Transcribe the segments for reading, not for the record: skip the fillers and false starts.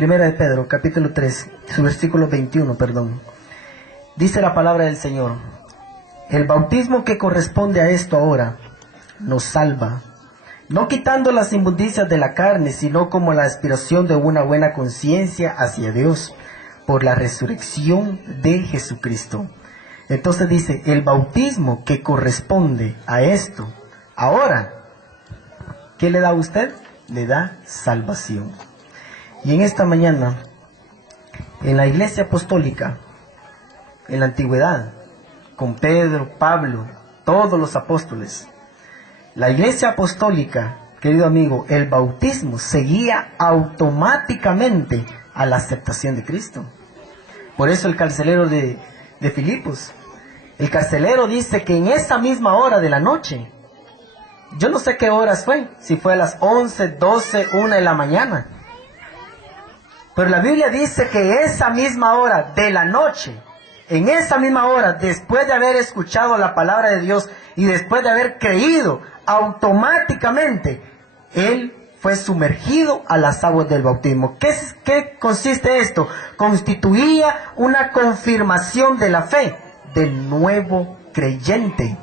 Primera de Pedro, capítulo 3, su versículo 21, perdón. Dice la palabra del Señor: el bautismo que corresponde a esto ahora nos salva, no quitando las inmundicias de la carne, sino como la aspiración de una buena conciencia hacia Dios, por la resurrección de Jesucristo. Entonces dice, el bautismo que corresponde a esto ahora, ¿qué le da a usted? Le da salvación. Y en esta mañana, en la iglesia apostólica, en la antigüedad, con Pedro, Pablo, todos los apóstoles, la iglesia apostólica, querido amigo, el bautismo seguía automáticamente a la aceptación de Cristo. Por eso el carcelero de Filipos, el carcelero dice que en esa misma hora de la noche, yo no sé qué horas fue, si fue a las 11, 12, 1 de la mañana, pero la Biblia dice que esa misma hora de la noche, en esa misma hora, después de haber escuchado la palabra de Dios y después de haber creído, automáticamente él fue sumergido a las aguas del bautismo. ¿Qué consiste esto? Constituía una confirmación de la fe del nuevo creyente.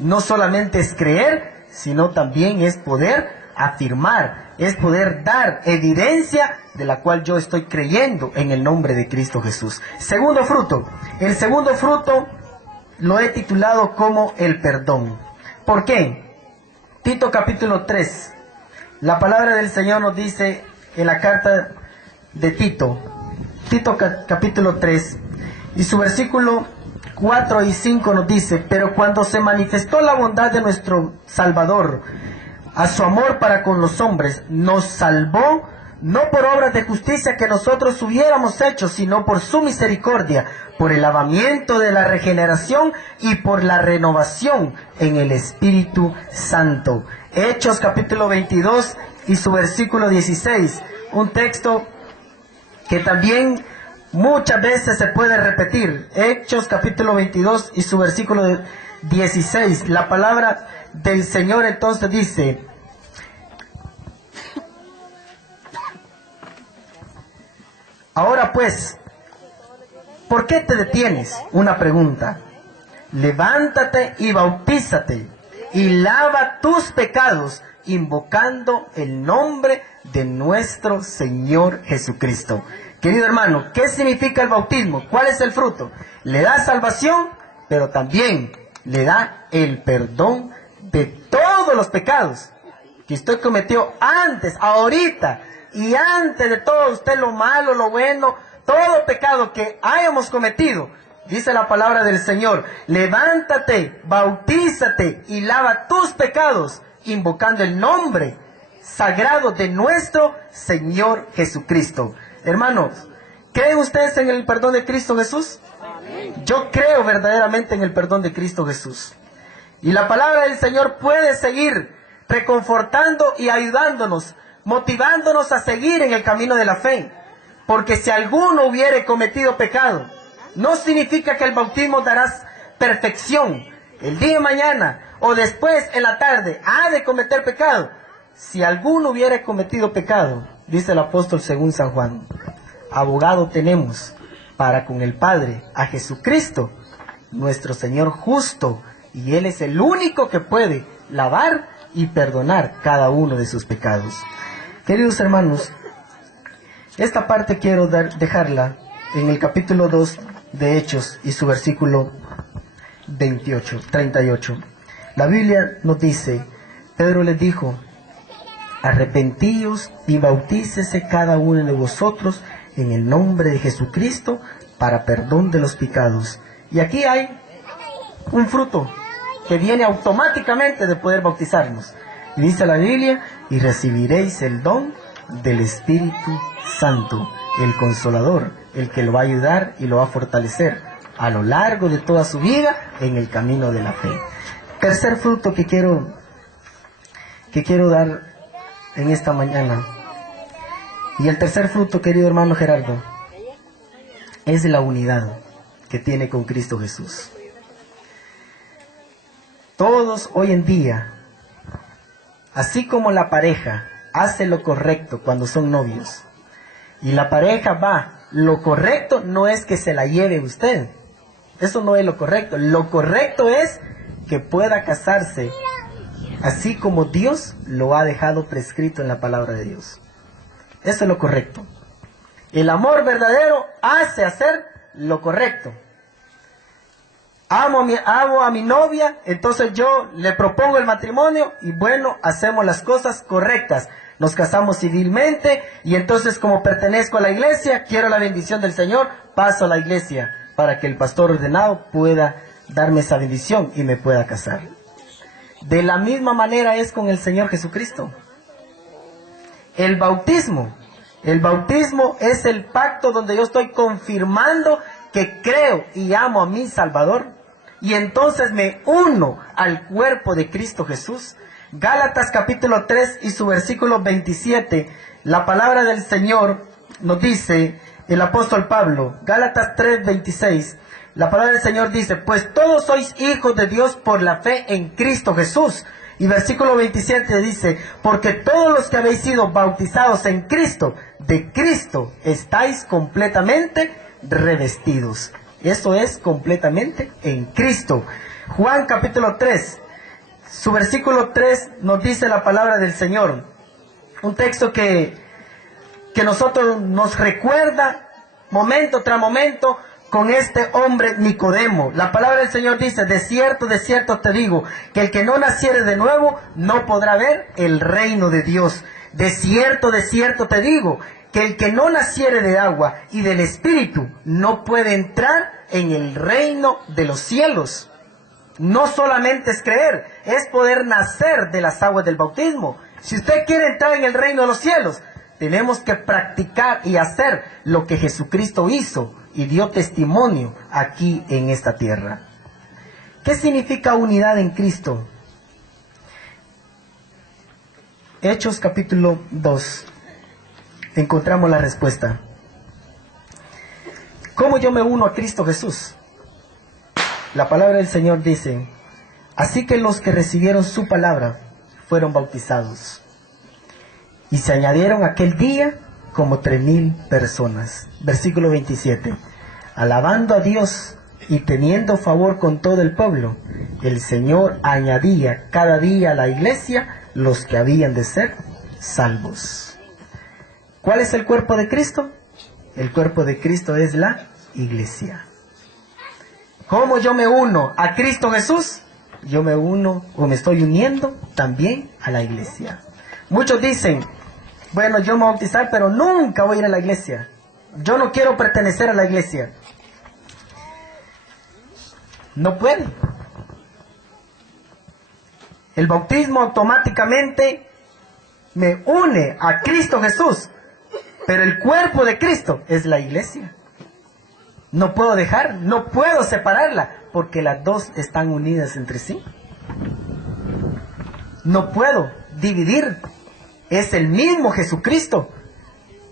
No solamente es creer, sino también es poder afirmar, es poder dar evidencia de la cual yo estoy creyendo en el nombre de Cristo Jesús. Segundo fruto. El segundo fruto lo he titulado como el perdón. ¿Por qué? Tito capítulo 3. La palabra del Señor nos dice en la carta de Tito, capítulo 3, y su versículo 4 y 5 nos dice: pero cuando se manifestó la bondad de nuestro Salvador, a su amor para con los hombres, nos salvó, no por obras de justicia que nosotros hubiéramos hecho, sino por su misericordia, por el lavamiento de la regeneración y por la renovación en el Espíritu Santo. Hechos capítulo 22 y su versículo 16, un texto que también muchas veces se puede repetir. Hechos capítulo 22 y su versículo 16, la palabra del Señor entonces dice: ahora pues, ¿por qué te detienes? Una pregunta. Levántate y bautízate y lava tus pecados, invocando el nombre de nuestro Señor Jesucristo. Querido hermano, ¿qué significa el bautismo? ¿Cuál es el fruto? Le da salvación, pero también le da el perdón de todos los pecados que usted cometió antes, ahorita, y antes de todo usted, lo malo, lo bueno, todo pecado que hayamos cometido. Dice la palabra del Señor: levántate, bautízate y lava tus pecados, invocando el nombre sagrado de nuestro Señor Jesucristo. Hermanos, ¿creen ustedes en el perdón de Cristo Jesús? Yo creo verdaderamente en el perdón de Cristo Jesús. Y la palabra del Señor puede seguir reconfortando y ayudándonos, motivándonos a seguir en el camino de la fe. Porque si alguno hubiere cometido pecado, no significa que el bautismo dará perfección. El día de mañana o después en la tarde ha de cometer pecado. Si alguno hubiere cometido pecado, dice el apóstol según San Juan, abogado tenemos para con el Padre, a Jesucristo, nuestro Señor justo, y Él es el único que puede lavar y perdonar cada uno de sus pecados. Queridos hermanos, esta parte quiero dejarla en el capítulo 2 de Hechos y su versículo 38. La Biblia nos dice: Pedro les dijo: arrepentíos y bautícese cada uno de vosotros en el nombre de Jesucristo para perdón de los pecados. Y aquí hay un fruto que viene automáticamente de poder bautizarnos. Y dice la Biblia: y recibiréis el don del Espíritu Santo, el Consolador, el que lo va a ayudar y lo va a fortalecer a lo largo de toda su vida en el camino de la fe. Tercer fruto que quiero dar en esta mañana. Y el tercer fruto, querido hermano Gerardo, es la unidad que tiene con Cristo Jesús. Todos hoy en día, así como la pareja hace lo correcto cuando son novios, y la pareja va, lo correcto no es que se la lleve usted. Eso no es lo correcto. Lo correcto es que pueda casarse así como Dios lo ha dejado prescrito en la palabra de Dios. Eso es lo correcto. El amor verdadero hace hacer lo correcto. Amo a mi novia, entonces yo le propongo el matrimonio y bueno, hacemos las cosas correctas. Nos casamos civilmente y entonces como pertenezco a la iglesia, quiero la bendición del Señor, paso a la iglesia para que el pastor ordenado pueda darme esa bendición y me pueda casar. De la misma manera es con el Señor Jesucristo. El bautismo es el pacto donde yo estoy confirmando que creo y amo a mi Salvador y entonces me uno al cuerpo de Cristo Jesús. Gálatas capítulo 3 y su versículo 27, la palabra del Señor nos dice, el apóstol Pablo, Gálatas 3, 26, la palabra del Señor dice, pues todos sois hijos de Dios por la fe en Cristo Jesús. Y versículo 27 dice, porque todos los que habéis sido bautizados en Cristo, de Cristo estáis completamente revestidos. Eso es completamente en Cristo. Juan capítulo 3, su versículo 3 nos dice la palabra del Señor. Un texto que nosotros nos recuerda momento tras momento con este hombre Nicodemo. La palabra del Señor dice, de cierto te digo, que el que no naciere de nuevo no podrá ver el reino de Dios. De cierto te digo, que el que no naciere de agua y del Espíritu no puede entrar en el reino de los cielos. No solamente es creer, es poder nacer de las aguas del bautismo. Si usted quiere entrar en el reino de los cielos, tenemos que practicar y hacer lo que Jesucristo hizo y dio testimonio aquí en esta tierra. ¿Qué significa unidad en Cristo? Hechos capítulo 2. Encontramos la respuesta. ¿Cómo yo me uno a Cristo Jesús? La palabra del Señor dice, así que los que recibieron su palabra fueron bautizados. Y se añadieron aquel día como 3,000 personas. Versículo 27. Alabando a Dios y teniendo favor con todo el pueblo, el Señor añadía cada día a la iglesia los que habían de ser salvos. ¿Cuál es el cuerpo de Cristo? El cuerpo de Cristo es la iglesia. ¿Cómo yo me uno a Cristo Jesús? Yo me uno o me estoy uniendo también a la iglesia. Muchos dicen, bueno, yo me voy a bautizar, pero nunca voy a ir a la iglesia. Yo no quiero pertenecer a la iglesia. No puede. El bautismo automáticamente me une a Cristo Jesús, pero el cuerpo de Cristo es la iglesia. No puedo dejar, no puedo separarla, porque las dos están unidas entre sí. No puedo dividir. Es el mismo Jesucristo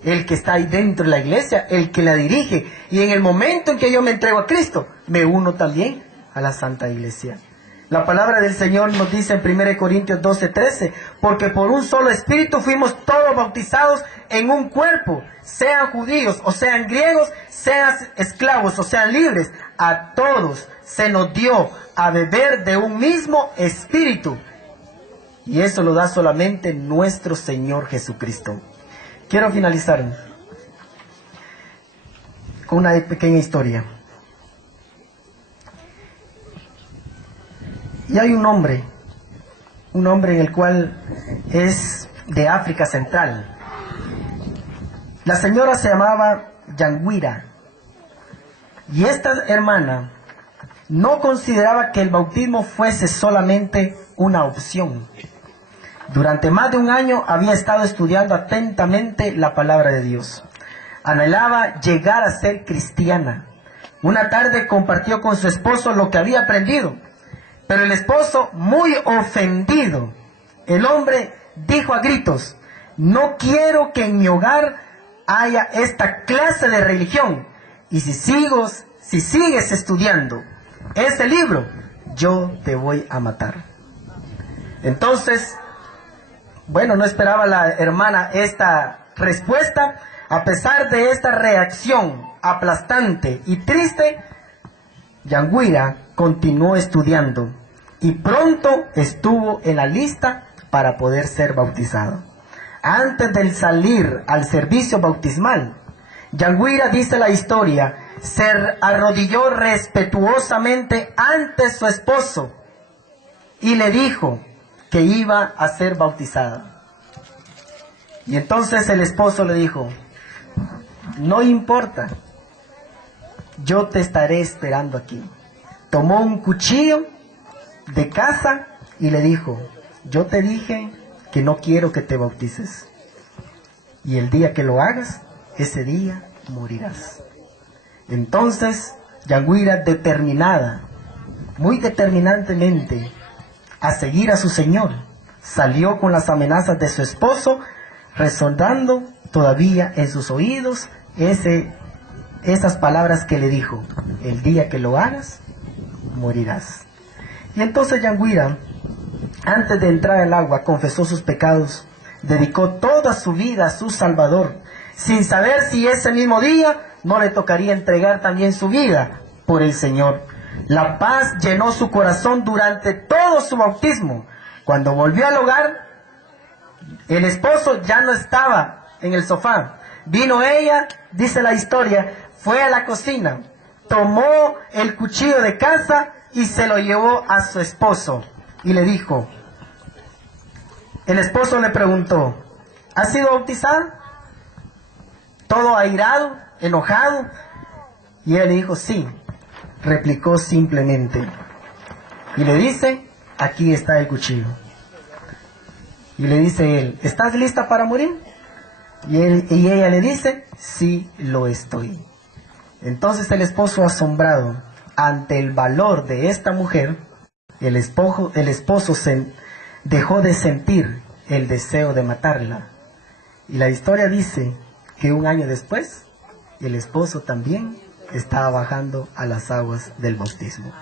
el que está ahí dentro de la iglesia, el que la dirige. Y en el momento en que yo me entrego a Cristo, me uno también a la Santa Iglesia. La palabra del Señor nos dice en 1 Corintios 12:13, porque por un solo espíritu fuimos todos bautizados en un cuerpo, sean judíos o sean griegos, sean esclavos o sean libres, a todos se nos dio a beber de un mismo espíritu. Y eso lo da solamente nuestro Señor Jesucristo. Quiero finalizar con una pequeña historia. Y hay un hombre en el cual es de África Central. La señora se llamaba Yanguira. Y esta hermana no consideraba que el bautismo fuese solamente una opción. Durante más de un año había estado estudiando atentamente la palabra de Dios. Anhelaba llegar a ser cristiana. Una tarde compartió con su esposo lo que había aprendido. Pero el esposo, muy ofendido, el hombre dijo a gritos, no quiero que en mi hogar haya esta clase de religión. Y si sigues estudiando ese libro, yo te voy a matar. Entonces, bueno, no esperaba la hermana esta respuesta. A pesar de esta reacción aplastante y triste, Yanguira continuó estudiando y pronto estuvo en la lista para poder ser bautizado. Antes de salir al servicio bautismal, Yanguira, dice la historia, se arrodilló respetuosamente ante su esposo y le dijo que iba a ser bautizada. Y entonces el esposo le dijo: no importa, yo te estaré esperando aquí. Tomó un cuchillo de caza y le dijo: yo te dije que no quiero que te bautices, y el día que lo hagas, ese día morirás. Entonces Yanguira, determinada, muy determinantemente a seguir a su Señor, salió con las amenazas de su esposo, resonando todavía en sus oídos esas palabras que le dijo: el día que lo hagas, morirás. Y entonces Yanguira, antes de entrar al agua, confesó sus pecados, dedicó toda su vida a su Salvador, sin saber si ese mismo día no le tocaría entregar también su vida por el Señor. La paz llenó su corazón durante todo su bautismo. Cuando volvió al hogar, el esposo ya no estaba en el sofá. Vino ella, dice la historia, fue a la cocina, tomó el cuchillo de caza y se lo llevó a su esposo. Y le dijo, el esposo le preguntó: ¿has sido bautizada? Todo airado, enojado. Y él le dijo: sí. Replicó simplemente. Y le dice: aquí está el cuchillo. Y le dice él: ¿estás lista para morir? Y ella le dice: sí, lo estoy. Entonces el esposo, asombrado ante el valor de esta mujer, el esposo dejó de sentir el deseo de matarla. Y la historia dice que un año después, el esposo también estaba bajando a las aguas del bautismo.